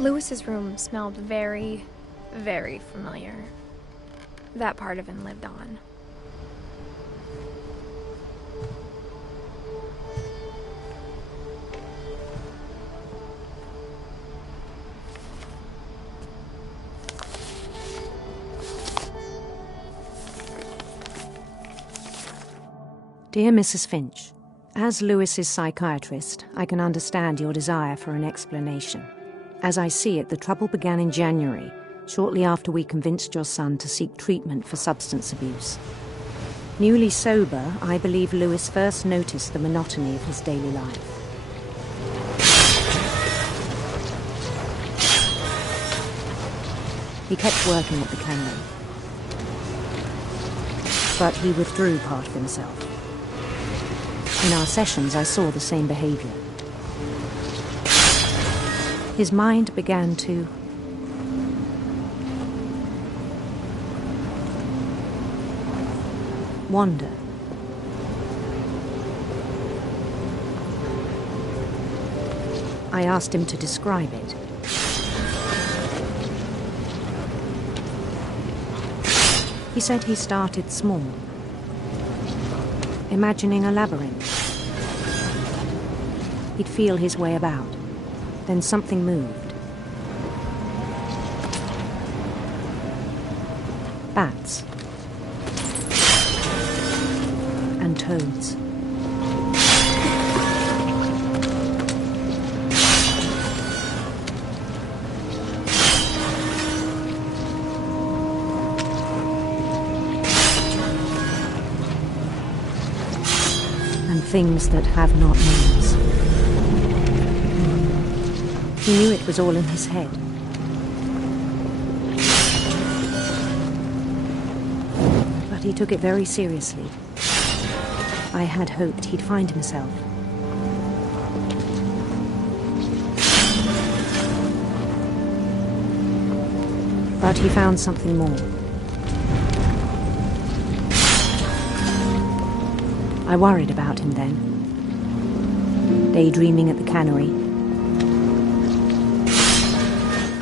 Lewis's room smelled very, very familiar. That part of him lived on. Dear Mrs. Finch, as Lewis's psychiatrist, I can understand your desire for an explanation. As I see it, the trouble began in January, shortly after we convinced your son to seek treatment for substance abuse. Newly sober, I believe Lewis first noticed the monotony of his daily life. He kept working at the cannery, but he withdrew part of himself. In our sessions, I saw the same behavior. His mind began to wander. I asked him to describe it. He said he started small, imagining a labyrinth. He'd feel his way about. Then something moved. Bats. And toads. And things that have not names. He knew it was all in his head. But he took it very seriously. I had hoped he'd find himself. But he found something more. I worried about him then, daydreaming at the cannery.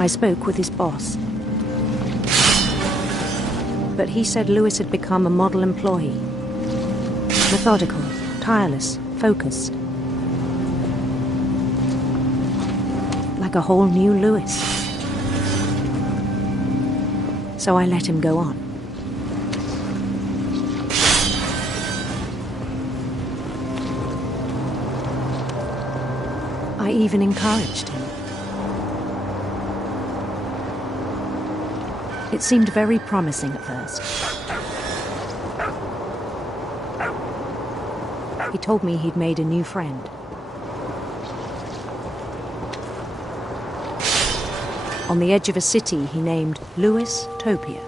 I spoke with his boss. But he said Lewis had become a model employee. Methodical, tireless, focused. Like a whole new Lewis. So I let him go on. I even encouraged him. It seemed very promising at first. He told me he'd made a new friend. On the edge of a city he named Lewis Topia.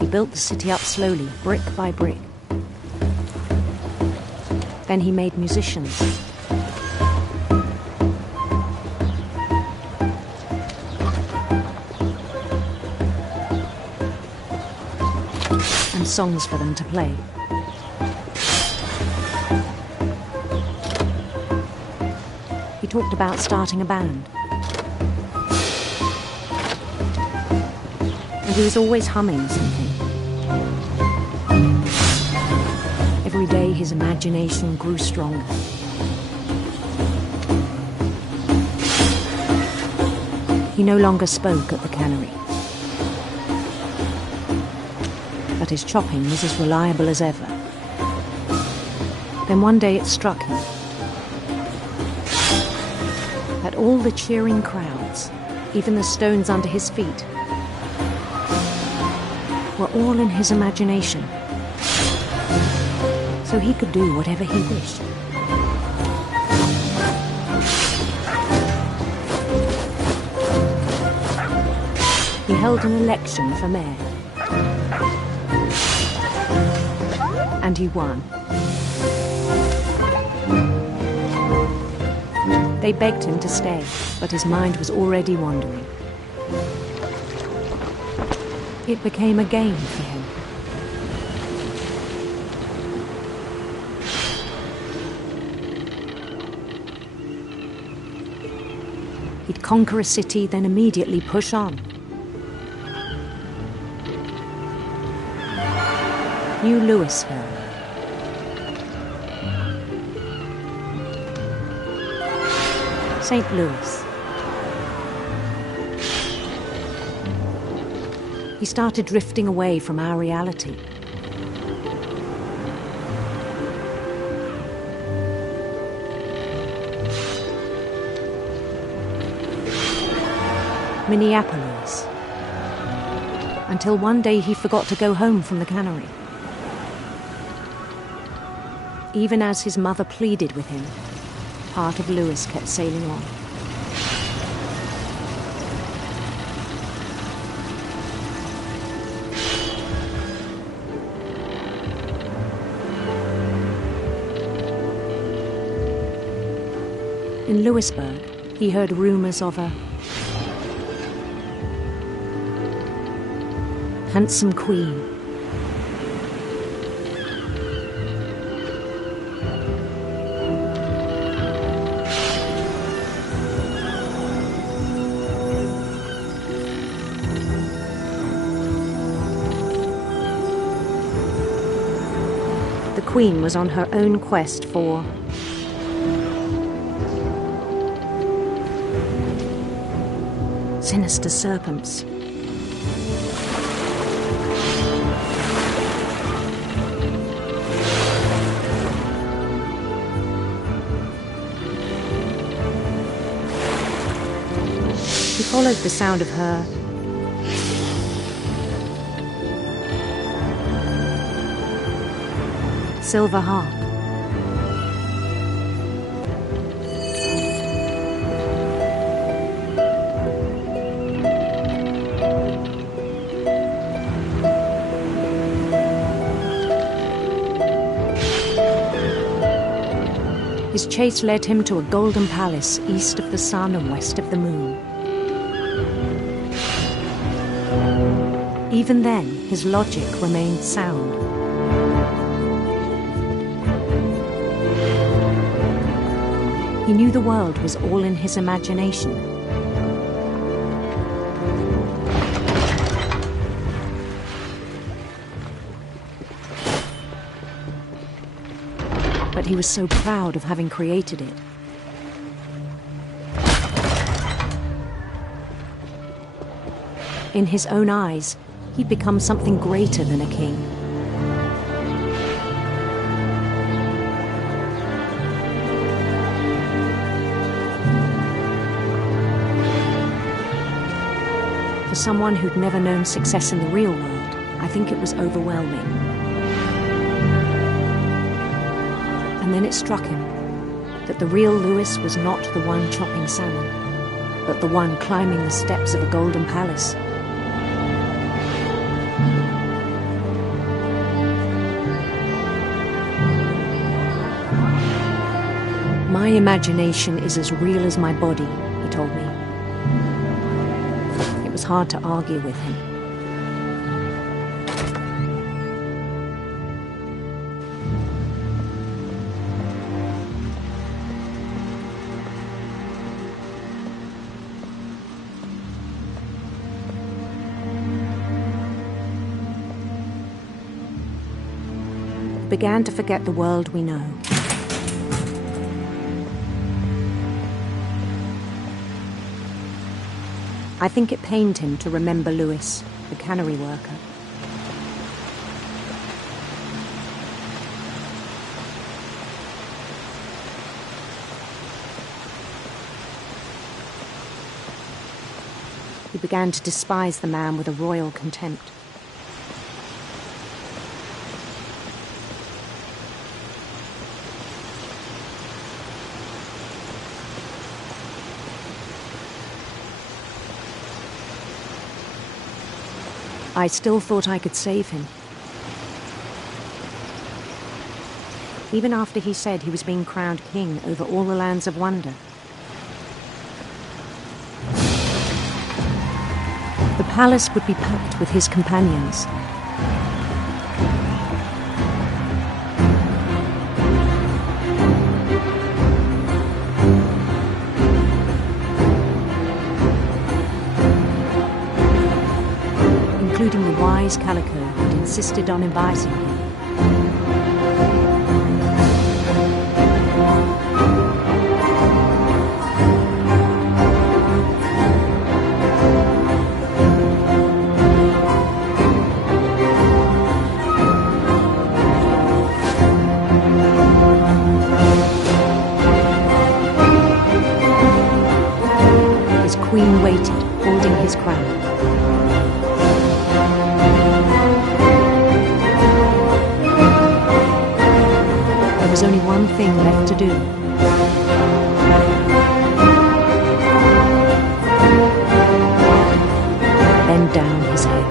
He built the city up slowly, brick by brick. Then he made musicians. And songs for them to play. He talked about starting a band. And he was always humming something. Every day his imagination grew stronger. He no longer spoke at the cannery. But his chopping was as reliable as ever. Then one day it struck him that all the cheering crowds, even the stones under his feet, were all in his imagination. So he could do whatever he wished. He held an election for mayor. And he won. They begged him to stay, but his mind was already wandering. It became a game for him. He'd conquer a city, then immediately push on. New Louisville. St. Louis. He started drifting away from our reality. Minneapolis. Until one day he forgot to go home from the cannery. Even as his mother pleaded with him, part of Louis kept sailing on. In Louisburg, he heard rumors of a handsome queen. The queen was on her own quest for sinister serpents. He followed the sound of her silver harp. His chase led him to a golden palace east of the sun and west of the moon. Even then, his logic remained sound. He knew the world was all in his imagination. But he was so proud of having created it. In his own eyes, he'd become something greater than a king. For someone who'd never known success in the real world, I think it was overwhelming. And then it struck him that the real Louis was not the one chopping salmon, but the one climbing the steps of a golden palace. My imagination is as real as my body, he told me. It was hard to argue with him. We began to forget the world we know. I think it pained him to remember Louis, the cannery worker. He began to despise the man with a royal contempt. I still thought I could save him. Even after he said he was being crowned king over all the lands of wonder. The palace would be packed with his companions. wise Calico had insisted on inviting him. His queen waited, holding his crown. There was only one thing left to do. Bend down his head.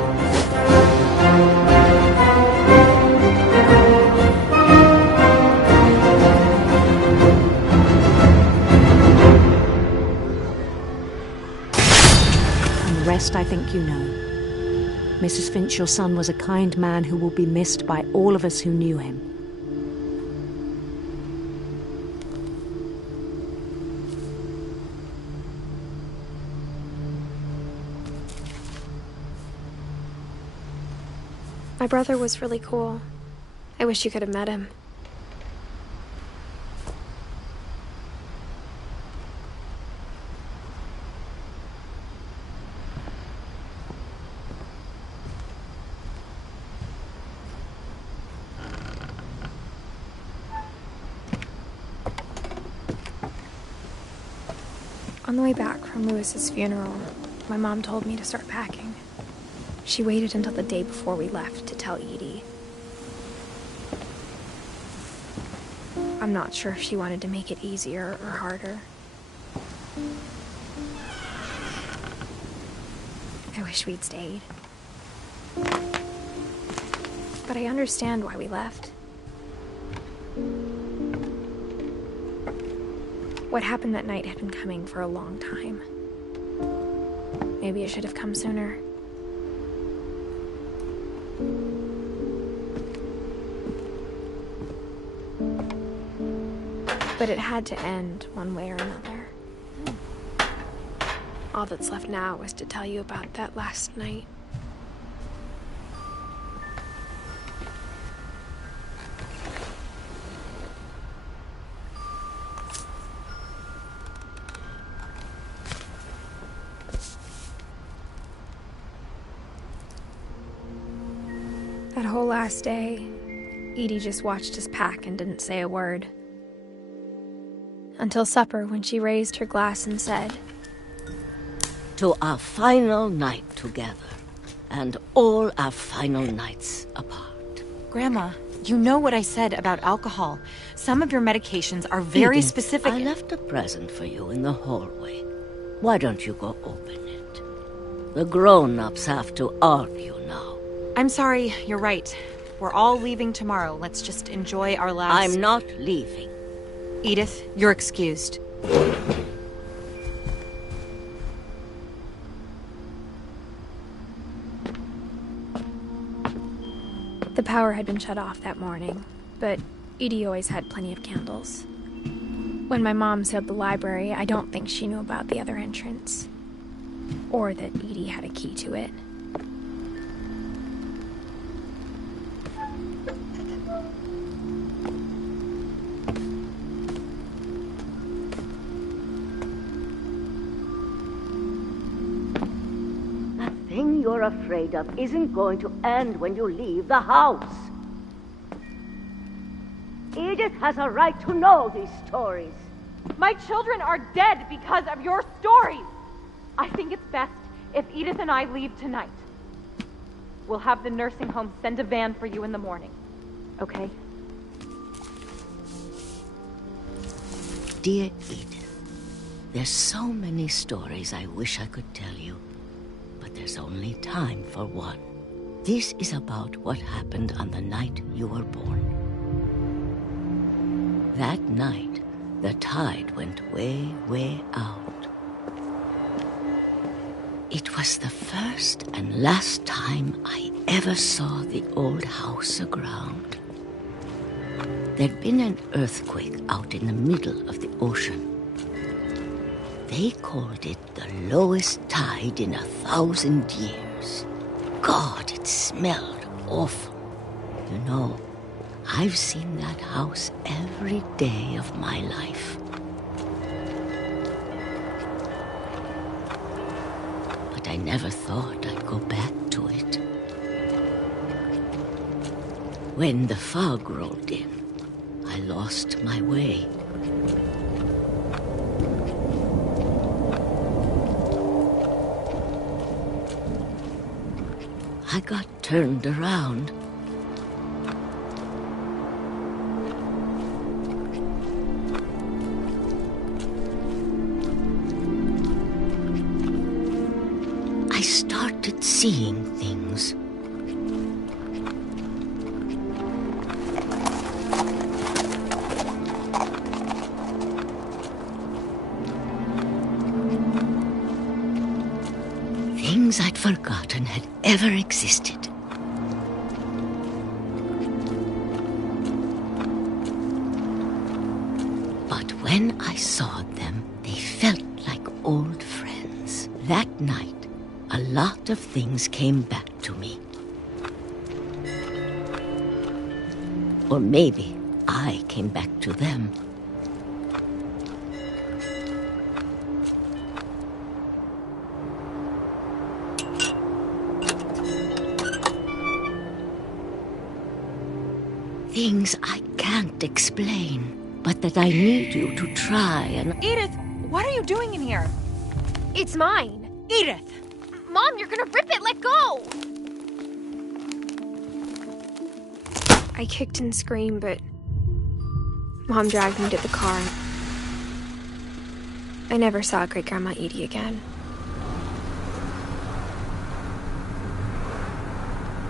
And the rest I think you know. Mrs. Finch, your son was a kind man who will be missed by all of us who knew him. My brother was really cool. I wish you could have met him. On the way back from Lewis's funeral, my mom told me to start packing. She waited until the day before we left to tell Edie. I'm not sure if she wanted to make it easier or harder. I wish we'd stayed. But I understand why we left. What happened that night had been coming for a long time. Maybe it should have come sooner. But it had to end one way or another. All that's left now is to tell you about that last night. That whole last day, Edie just watched us pack and didn't say a word. Until supper, when she raised her glass and said, "To our final night together, and all our final nights apart." Grandma, you know what I said about alcohol. Some of your medications are very Edith, specific. I left a present for you in the hallway. Why don't you go open it? The grown-ups have to argue now. I'm sorry, you're right. We're all leaving tomorrow. Let's just enjoy our last... I'm not leaving. Edith, you're excused. The power had been shut off that morning, but Edie always had plenty of candles. When my mom sealed the library, I don't think she knew about the other entrance. Or that Edie had a key to it. The thing you're afraid of isn't going to end when you leave the house. Edith has a right to know these stories. My children are dead because of your stories. I think it's best if Edith and I leave tonight. We'll have the nursing home send a van for you in the morning. Okay? Dear Edith, there's so many stories I wish I could tell you, but there's only time for one. This is about what happened on the night you were born. That night, the tide went way, way out. It was the first and last time I ever saw the old house aground. There'd been an earthquake out in the middle of the ocean. They called it the lowest tide in 1,000 years. God, it smelled awful. You know, I've seen that house every day of my life. But I never thought I'd go back to it. When the fog rolled in, I lost my way. I got turned around. I started seeing things. Things I'd forgotten had ever existed. But when I saw them, they felt like old friends. That night, a lot of things came back to me. Or maybe I came back to them. Things I can't explain, but that I need you to try and... Edith, what are you doing in here? It's mine. Edith! Mom, you're gonna rip it! Let go! I kicked and screamed, but Mom dragged me to the car. I never saw Great-Grandma Edie again.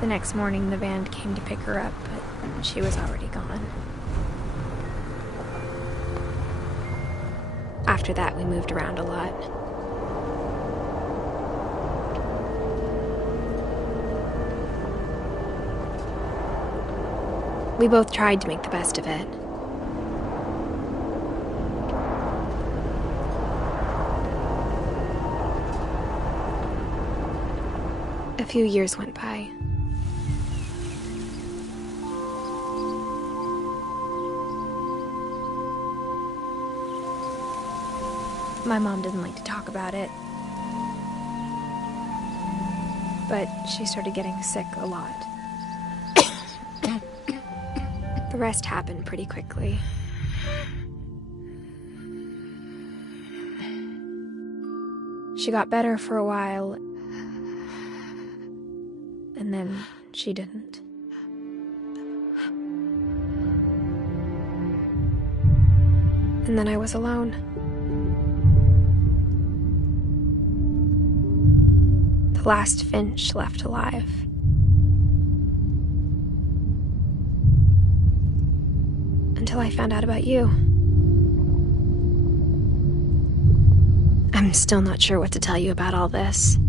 The next morning, the van came to pick her up, but she was already gone. After that, we moved around a lot. We both tried to make the best of it. A few years went by. My mom didn't like to talk about it, but she started getting sick a lot. The rest happened pretty quickly. She got better for a while, and then she didn't. And then I was alone. The last Finch left alive. Until I found out about you. I'm still not sure what to tell you about all this.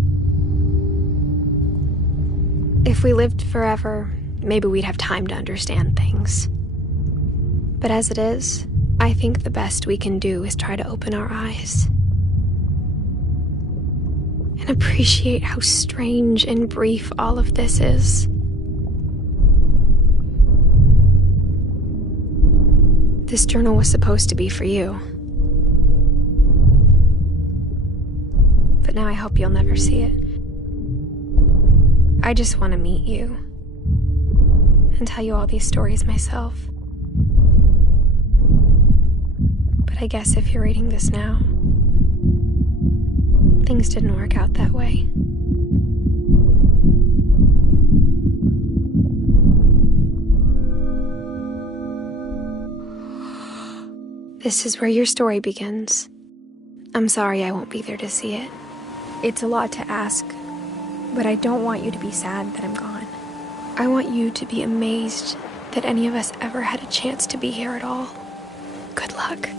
If we lived forever, maybe we'd have time to understand things. But as it is, I think the best we can do is try to open our eyes. And appreciate how strange and brief all of this is. This journal was supposed to be for you. But now I hope you'll never see it. I just want to meet you and tell you all these stories myself. But I guess if you're reading this now, things didn't work out that way. This is where your story begins. I'm sorry I won't be there to see it. It's a lot to ask, but I don't want you to be sad that I'm gone. I want you to be amazed that any of us ever had a chance to be here at all. Good luck.